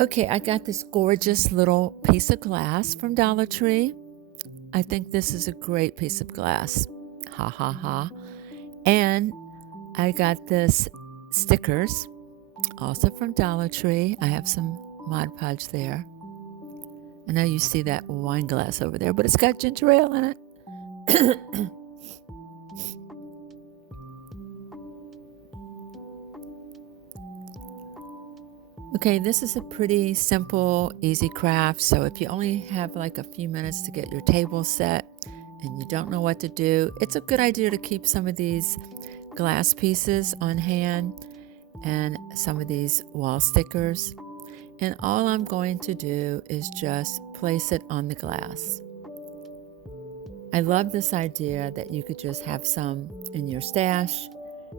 Okay, I got this gorgeous little piece of glass from Dollar Tree. I think this is a great piece of glass. Ha ha ha. And I got this stickers also from Dollar Tree. I have some Mod Podge there. I know you see that wine glass over there, but it's got ginger ale in it. Okay, this is a pretty simple, easy craft. So if you only have like a few minutes to get your table set and you don't know what to do, it's a good idea to keep some of these glass pieces on hand and some of these wall stickers. And all I'm going to do is just place it on the glass. I love this idea that you could just have some in your stash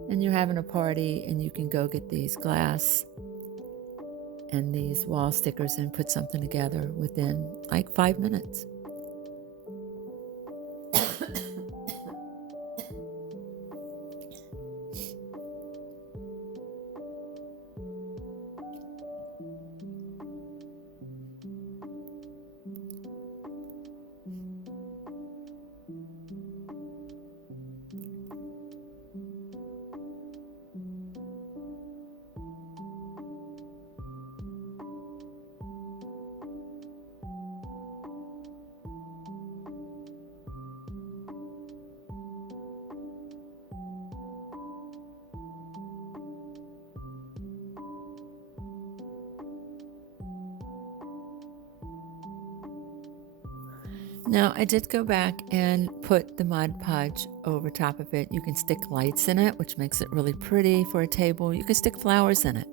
and you're having a party and you can go get these glass and these wall stickers and put something together within like 5 minutes. Now, I did go back and put the Mod Podge over top of it. You can stick lights in it, which makes it really pretty for a table. You can stick flowers in it.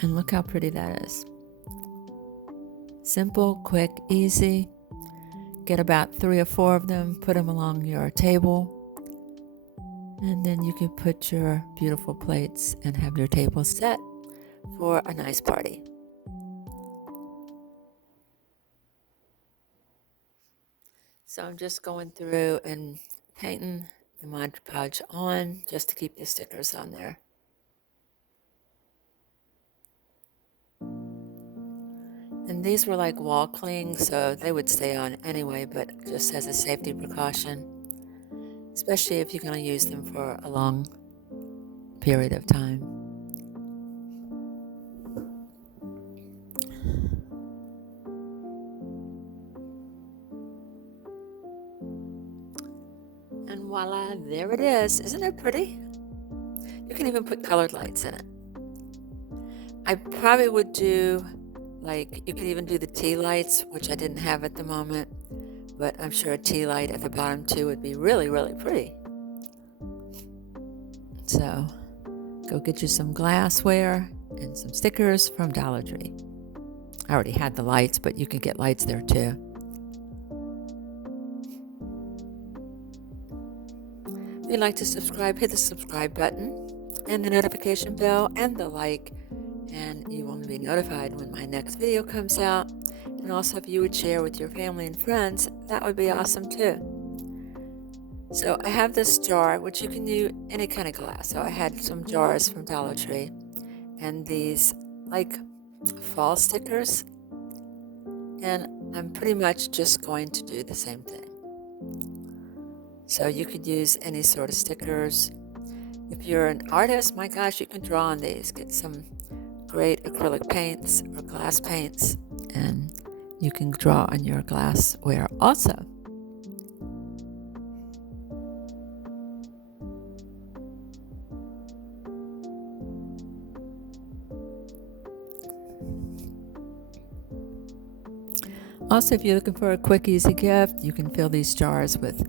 And look how pretty that is. Simple, quick, easy. Get about 3 or 4 of them, put them along your table, and then you can put your beautiful plates and have your table set for a nice party. So I'm just going through and painting the Mod Podge on just to keep the stickers on there. And these were like wall clings, so they would stay on anyway, but just as a safety precaution, especially if you're going to use them for a long period of time. And voila, there it is. Isn't it pretty? You can even put colored lights in it. I probably would do, like, you could even do the tea lights, which I didn't have at the moment, but I'm sure a tea light at the bottom too would be really, really pretty. So go get you some glassware and some stickers from Dollar Tree. I already had the lights, but you can get lights there too. If you'd like to subscribe, hit the subscribe button and the notification bell and the like, and you will be notified when my next video comes out. And also, if you would share with your family and friends, that would be awesome too. So I have this jar, which you can use any kind of glass. So I had some jars from Dollar Tree and these like fall stickers, and I'm pretty much just going to do the same thing. So you could use any sort of stickers. If you're an artist, my gosh, you can draw on these. Get some great acrylic paints or glass paints, and you can draw on your glassware also. Also, if you're looking for a quick, easy gift, you can fill these jars with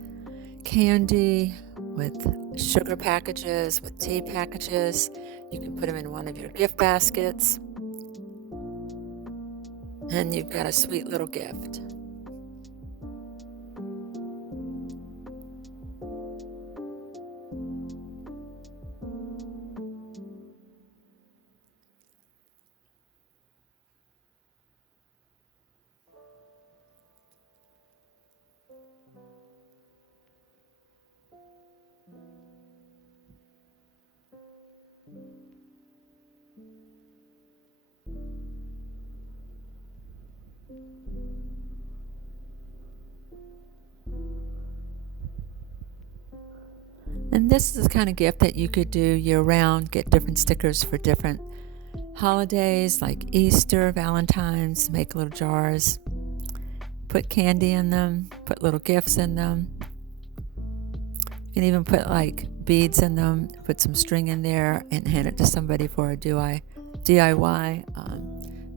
candy, with sugar packages, with tea packages. You can put them in one of your gift baskets, and you've got a sweet little gift. And this is the kind of gift that you could do year-round, get different stickers for different holidays like Easter, Valentine's, make little jars, put candy in them, put little gifts in them. You can even put like beads in them, put some string in there and hand it to somebody for a DIY,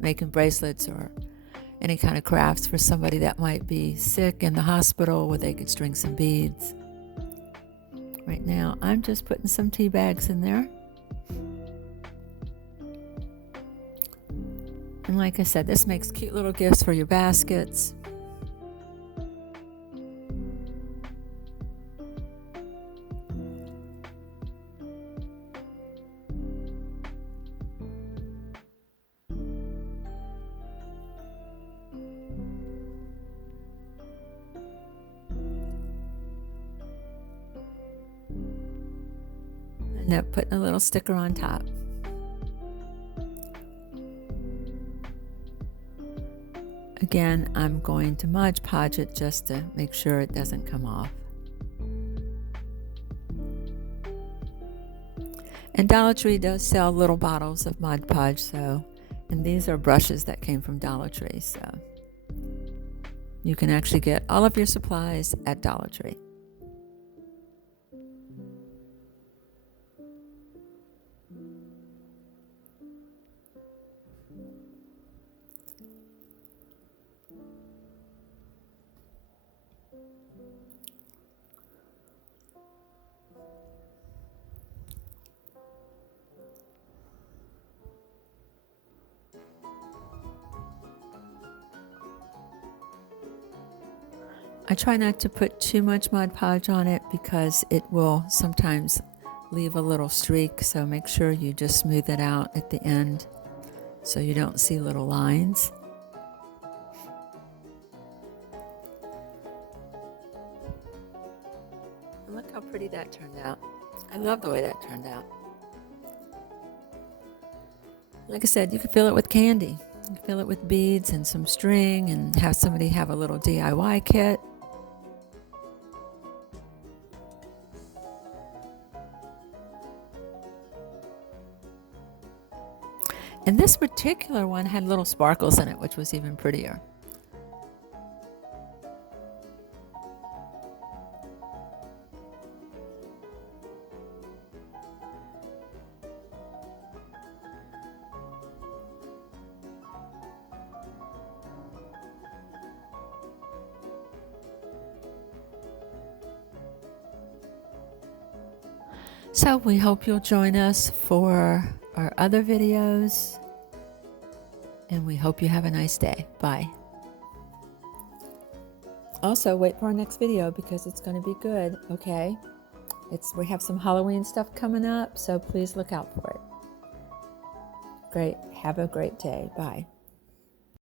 making bracelets or any kind of crafts for somebody that might be sick in the hospital where they could string some beads. Right now, I'm just putting some tea bags in there. And like I said, this makes cute little gifts for your baskets. And now putting a little sticker on top. Again, I'm going to Mod Podge it just to make sure it doesn't come off. And Dollar Tree does sell little bottles of Mod Podge, and these are brushes that came from Dollar Tree, so you can actually get all of your supplies at Dollar Tree. I try not to put too much Mod Podge on it because it will sometimes leave a little streak, so make sure you just smooth it out at the end so you don't see little lines. Look how pretty that turned out. I love the way that turned out. Like I said, you can fill it with candy. You can fill it with beads and some string and have somebody have a little DIY kit. And this particular one had little sparkles in it, which was even prettier. So we hope you'll join us for our other videos, and we hope you have a nice day. Bye. Also, wait for our next video because it's going to be good, okay? We have some Halloween stuff coming up, so please look out for it. Great. Have a great day. Bye.